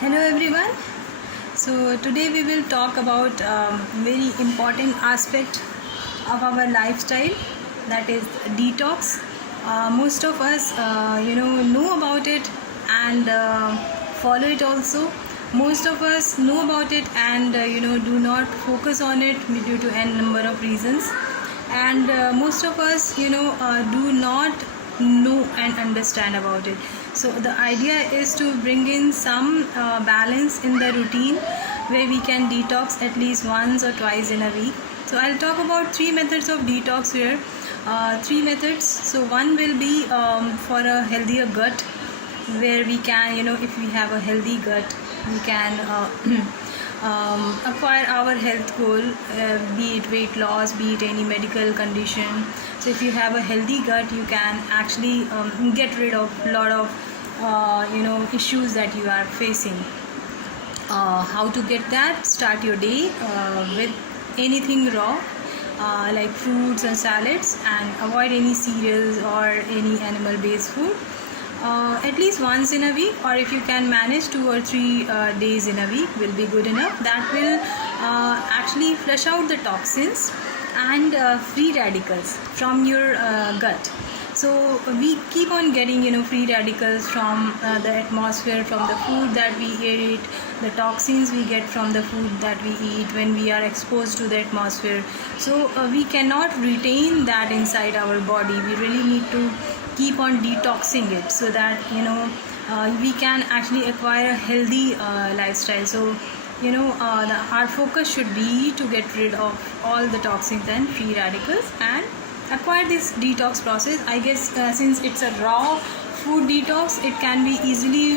Hello everyone. So today we will talk about very important aspect of our lifestyle, that is detox. Most of us know about it and follow it also. Most of us know about it and do not focus on it due to n number of reasons. And most of us do not know and understand about it. So the idea is to bring in some balance in the routine where we can detox at least once or twice in a week. So I'll talk about three methods of detox here. Three methods. So one will be for a healthier gut, where we can, if we have a healthy gut, we can acquire our health goal, be it weight loss, be it any medical condition. So if you have a healthy gut, you can actually get rid of a lot of issues that you are facing. How to get that? Start your day with anything raw, like fruits and salads, and avoid any cereals or any animal based food. At least once in a week, or if you can manage 2 or 3 days in a week, will be good enough. That will actually flush out the toxins and free radicals from your gut. So we keep on getting free radicals from the atmosphere, from the food that we eat, the toxins we get from the food that we eat when we are exposed to the atmosphere. So we cannot retain that inside our body. We really need to keep on detoxing it so that we can actually acquire a healthy lifestyle. So our focus should be to get rid of all the toxins and free radicals and acquire this detox process. I guess since it's a raw food detox, it can be easily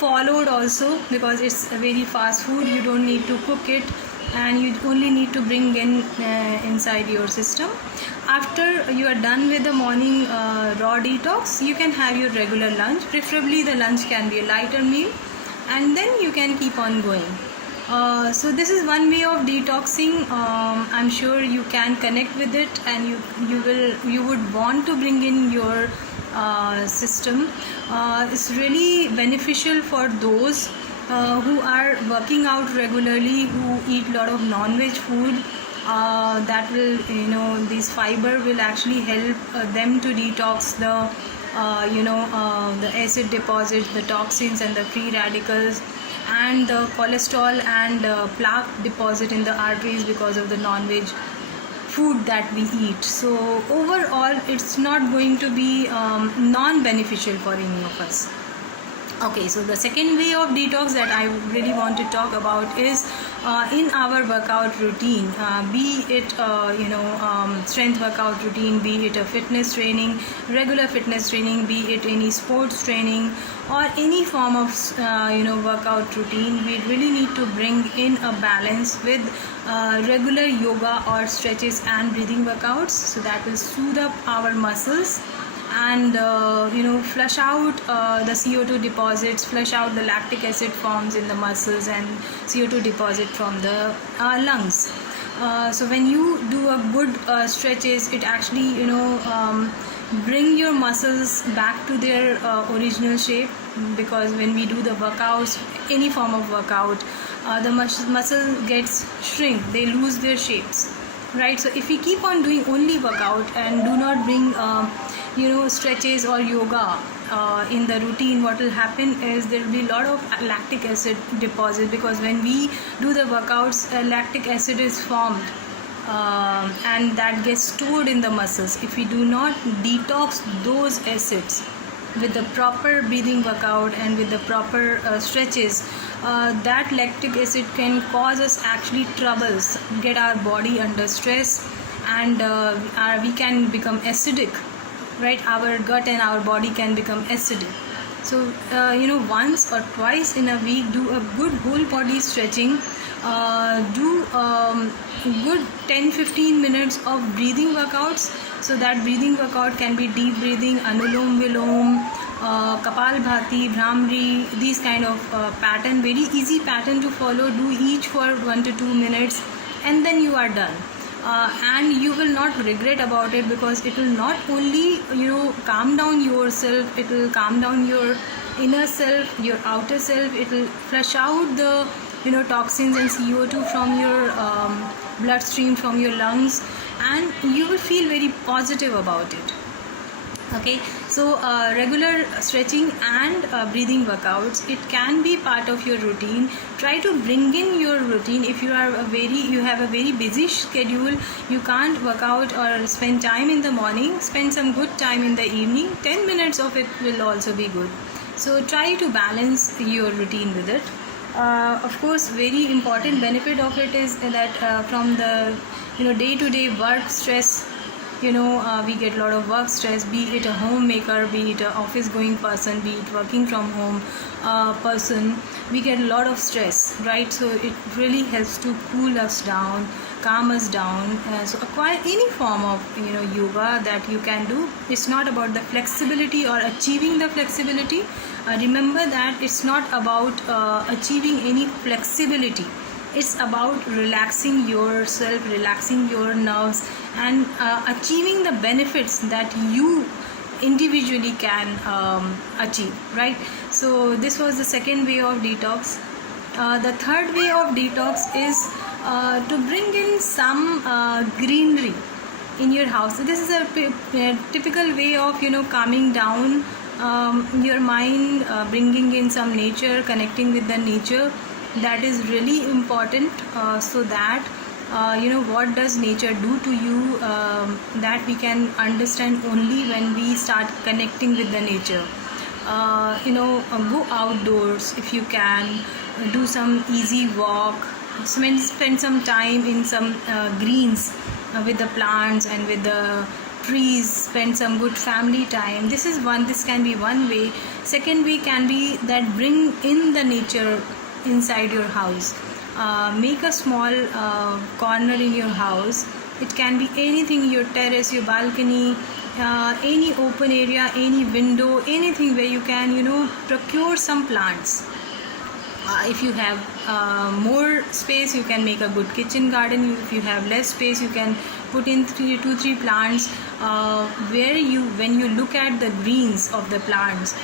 followed also, because it's a very fast food. You don't need to cook it, and you only need to bring in inside your system. After you are done with the morning raw detox, you can have your regular lunch. Preferably the lunch can be a lighter meal, and then you can keep on going. So this is one way of detoxing. I'm sure you can connect with it, and you would want to bring in your system. It's really beneficial for those who are working out regularly, who eat a lot of non-veg food. That will, this fiber will actually help them to detox the acid deposits, the toxins and the free radicals, and the cholesterol and plaque deposit in the arteries because of the non-veg food that we eat. So overall, it's not going to be non-beneficial for any of us. Okay, so the second way of detox that I really want to talk about is in our workout routine, be it strength workout routine, be it a fitness training, regular fitness training, be it any sports training or any form of workout routine. We really need to bring in a balance with regular yoga or stretches and breathing workouts, so that will soothe up our muscles and flush out the CO2 deposits, flush out the lactic acid forms in the muscles and CO2 deposit from the lungs. So when you do a good stretches, it actually bring your muscles back to their original shape, because when we do the workouts, any form of workout, the muscle gets shrink, they lose their shapes, right? So if we keep on doing only workout and do not bring stretches or yoga in the routine, what will happen is there will be a lot of lactic acid deposit, because when we do the workouts, lactic acid is formed and that gets stored in the muscles. If we do not detox those acids with the proper breathing workout and with the proper stretches, that lactic acid can cause us actually troubles, get our body under stress, and we can become acidic, right? Our gut and our body can become acidic. So once or twice in a week, do a good whole body stretching, do good 10-15 minutes of breathing workouts. So that breathing workout can be deep breathing, Anulom Vilom, Kapalbhati, Bhramri, these kind of pattern, very easy pattern to follow. Do each for 1 to 2 minutes, and then you are done. And you will not regret about it, because it will not only calm down yourself, it will calm down your inner self, your outer self. It will flush out the toxins and CO2 from your bloodstream, from your lungs, and you will feel very positive about it. Okay, so regular stretching and breathing workouts, it can be part of your routine. Try to bring in your routine. If you have a very busy schedule, you can't work out or spend time in the morning, spend some good time in the evening. 10 minutes of it will also be good. So try to balance your routine with it. Of course, very important benefit of it is that from the day-to-day work stress, we get a lot of work stress, be it a homemaker, be it an office going person, be it working from home person. We get a lot of stress, right? So it really helps to cool us down, calm us down. So acquire any form of yoga that you can do. It's not about the flexibility or achieving the flexibility. Remember that it's not about achieving any flexibility. It's about relaxing yourself, relaxing your nerves, and achieving the benefits that you individually can achieve, right? So this was the second way of detox. The third way of detox is to bring in some greenery in your house. So this is a typical way of calming down your mind, bringing in some nature, connecting with the nature. That is really important, so that what does nature do to you, that we can understand only when we start connecting with the nature. Go outdoors if you can, do some easy walk, spend some time in some greens with the plants and with the trees, spend some good family time. This can be one way. Second way can be that bring in the nature inside your house. Make a small corner in your house. It can be anything, your terrace, your balcony, any open area, any window, anything where you can procure some plants. If you have more space, you can make a good kitchen garden. If you have less space, you can put in 2-3 plants, when you look at the greens of the plants,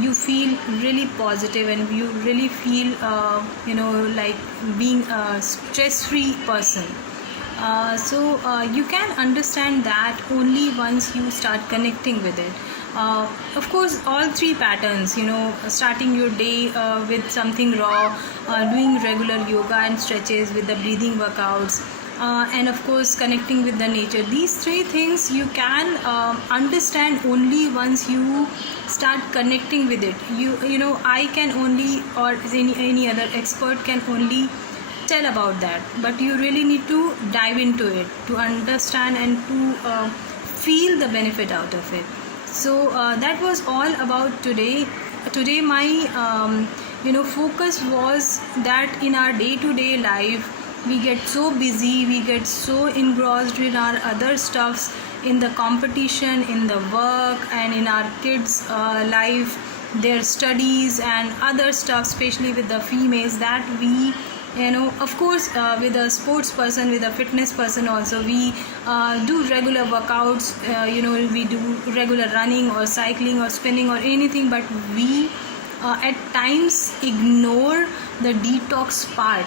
you feel really positive, and you really feel like being a stress-free person. So you can understand that only once you start connecting with it. Of course, all three patterns, starting your day with something raw, doing regular yoga and stretches with the breathing workouts, and of course connecting with the nature. These three things you can understand only once you start connecting with it. I can only, or any other expert can only tell about that, but you really need to dive into it to understand and to feel the benefit out of it. So that was all about today. My focus was that in our day-to-day life, we get so busy, we get so engrossed in our other stuffs, in the competition, in the work, and in our kids' life, their studies and other stuff, especially with the females, that we of course with a sports person, with a fitness person also, we do regular workouts, we do regular running or cycling or spinning or anything, but we at times ignore the detox part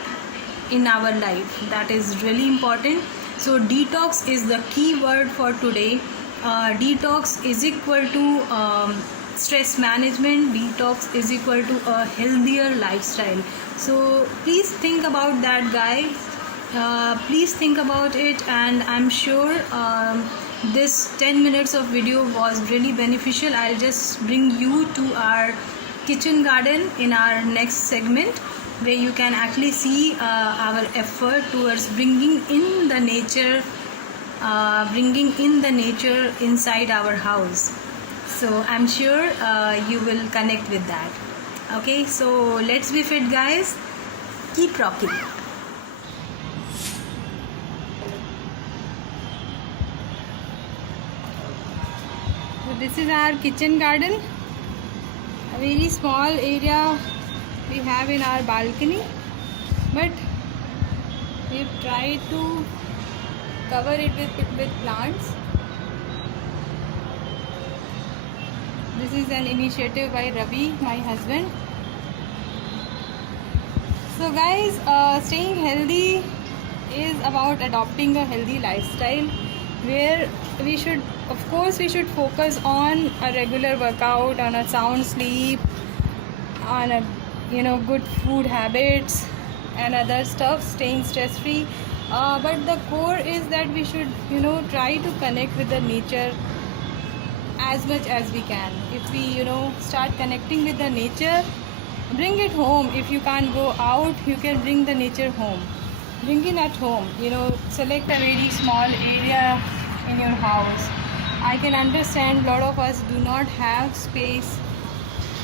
in our life. That is really important. So detox is the key word for today. Detox is equal to stress management. Detox is equal to a healthier lifestyle. So please think about that, guys. Please think about it, and I'm sure this 10 minutes of video was really beneficial. I'll just bring you to our kitchen garden in our next segment, where you can actually see our effort towards bringing in the nature inside our house. So I'm sure you will connect with that. Okay, so let's be fit, guys. Keep rocking. So this is our kitchen garden, a very small area we have in our balcony, but we've tried to cover it with plants. This is an initiative by Ravi, my husband. So guys, staying healthy is about adopting a healthy lifestyle where we should, of course, we should focus on a regular workout, on a sound sleep, on a good food habits and other stuff, staying stress free. But the core is that we should try to connect with the nature as much as we can. If we start connecting with the nature, bring it home. If you can't go out, you can bring the nature home, bring it at home. Select a very small area in your house. I can understand a lot of us do not have space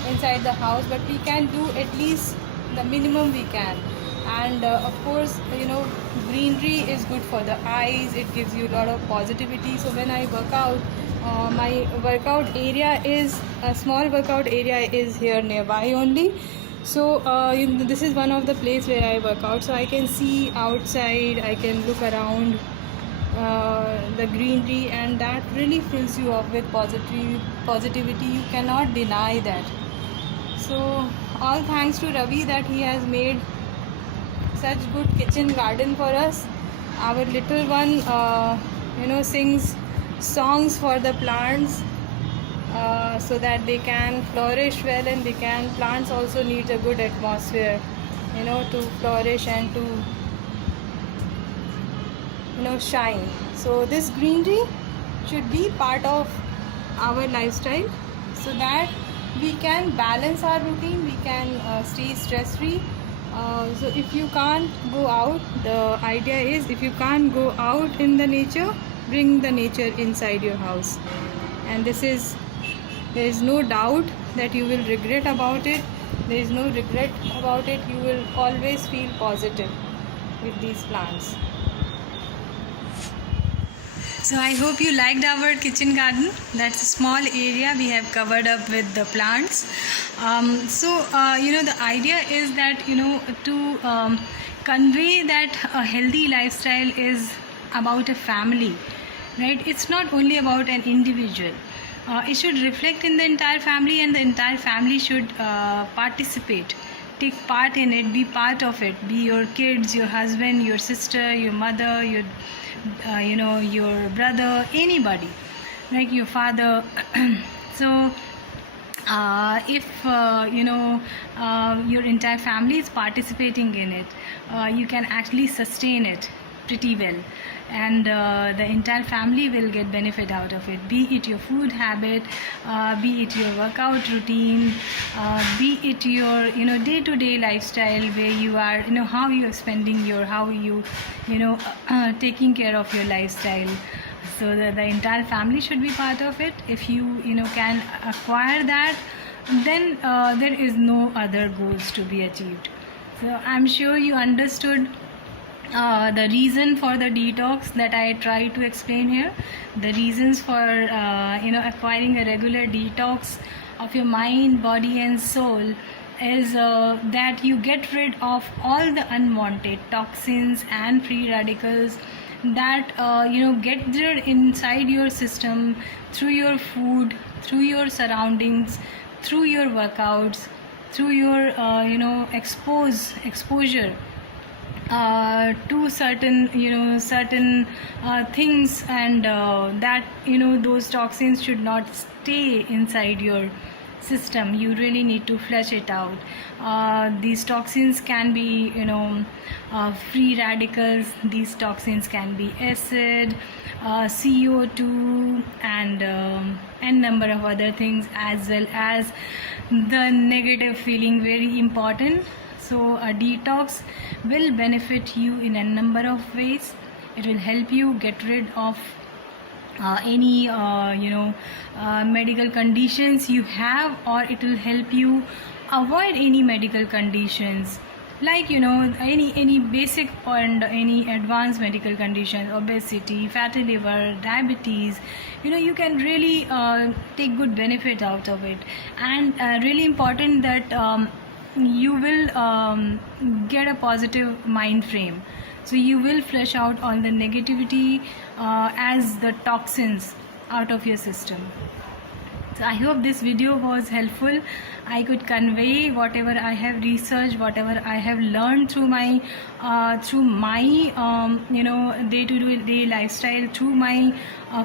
inside the house, but we can do at least the minimum we can. And of course, greenery is good for the eyes. It gives you a lot of positivity. So when I work out, my workout area is a small workout area is here nearby only. So this is one of the place where I work out, so I can see outside, I can look around the greenery, and that really fills you up with positivity. You cannot deny that. So all thanks to Ravi that he has made such good kitchen garden for us. Our little one sings songs for the plants so that they can flourish well, and plants also need a good atmosphere to flourish and to shine. So this greenery should be part of our lifestyle so that we can balance our routine, we can stay stress free. So if you can't go out, the idea is, if you can't go out in the nature, bring the nature inside your house. And there is no doubt that you will regret about it. There is no regret about it. You will always feel positive with these plants. So I hope you liked our kitchen garden. That's a small area we have covered up with the plants. The idea is that to convey that a healthy lifestyle is about a family, right? It's not only about an individual. It should reflect in the entire family, and the entire family should participate, take part in it, be part of it. Be your kids, your husband, your sister, your mother, your your brother, anybody, like your father. So if your entire family is participating in it, you can actually sustain it pretty well, and the entire family will get benefit out of it. Be it your food habit, be it your workout routine, be it your day-to-day lifestyle, where you are how you are spending your, how you taking care of your lifestyle. So the entire family should be part of it. If you can acquire that, then there is no other goals to be achieved. So I'm sure you understood the reason for the detox that I try to explain here. The reasons for acquiring a regular detox of your mind, body and soul is that you get rid of all the unwanted toxins and free radicals that get there inside your system through your food, through your surroundings, through your workouts, through your exposure to certain things, and that those toxins should not stay inside your system. You really need to flush it out. These toxins can be free radicals. These toxins can be acid, CO2, and n number of other things, as well as the negative feeling. Very important. So a detox will benefit you in a number of ways. It will help you get rid of any medical conditions you have, or it will help you avoid any medical conditions, like any basic and any advanced medical conditions, obesity, fatty liver, diabetes. You can really take good benefit out of it. And really important that you will get a positive mind frame. So you will flush out all the negativity as the toxins out of your system. So I hope this video was helpful. I could convey whatever I have researched, whatever I have learned through my day-to-day lifestyle, through my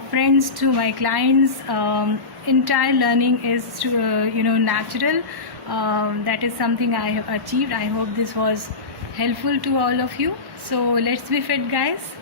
friends, through my clients. Entire learning is natural. That is something I have achieved. I hope this was helpful to all of you. So let's be fit, guys.